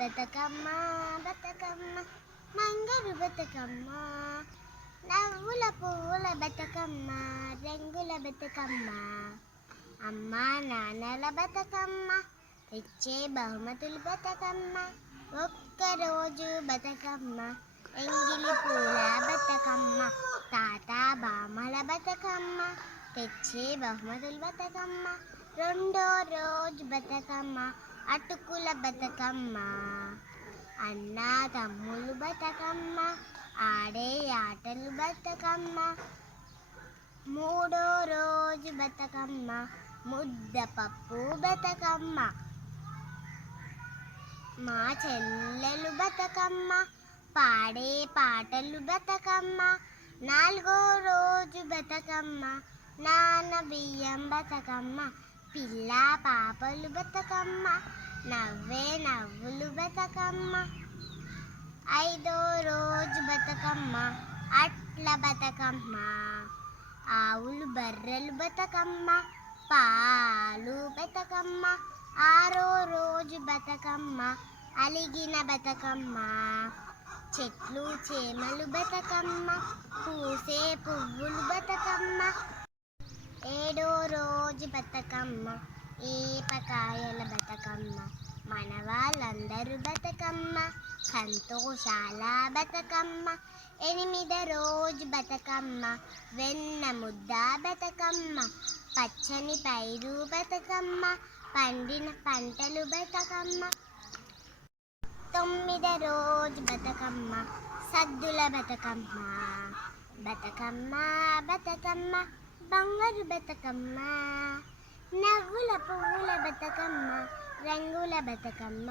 బతుకమ్మ బతుకమ్మ మంగరు బతుకమ్మ నవ్వుల పువ్వుల బతుకమ్మ రంగుల బతుకమ్మ అమ్మా నాన్నల బతుకమ్మ తెచ్చే బహుమతులు బతుకమ్మ ఒక్కరోజు బతుకమ్మ ఎంగిలి పూల బతుకమ్మ తాత బామల బతుకమ్మ తెచ్చే బహుమతులు బతుకమ్మ రెండో రోజు బతుకమ్మ అటుకుల బతుకమ్మ అన్న తమ్ములు బతుకమ్మ ఆడే ఆటలు బతుకమ్మ మూడో రోజు బతుకమ్మ ముద్దపప్పు బతుకమ్మ మా చెల్లెలు బతుకమ్మ పాడే పాటలు బతుకమ్మ నాలుగో రోజు బతుకమ్మ నాన్న బియ్యం బతుకమ్మ పిల్ల పాపలు బతుకమ్మ నవ్వే నవ్వులు బతుకమ్మ ఐదో రోజు బతుకమ్మ అట్ల బతుకమ్మ ఆవులు బర్రెలు బతుకమ్మ పాలు బతుకమ్మ ఆరో రోజు బతుకమ్మ అలిగిన బతుకమ్మ చెట్లు చేమలు బతుకమ్మ పూసే పువ్వులు బతుకమ్మ ఏడో రోజు బతుకమ్మ ఏపకాయల బతుకమ్మ మన వాళ్ళందరూ బతుకమ్మ సంతోషాల బతుకమ్మ ఎనిమిదో రోజు బతుకమ్మ వెన్న ముద్ద బతుకమ్మ పచ్చని పైరు బతుకమ్మ పండిన పంటలు బతుకమ్మ తొమ్మిదో రోజు బతుకమ్మ సద్దుల బతుకమ్మ బతుకమ్మ బతుకమ్మ బంగారు బతుకమ్మ నవ్వుల పువ్వుల బతుకమ్మ రంగుల బతుకమ్మ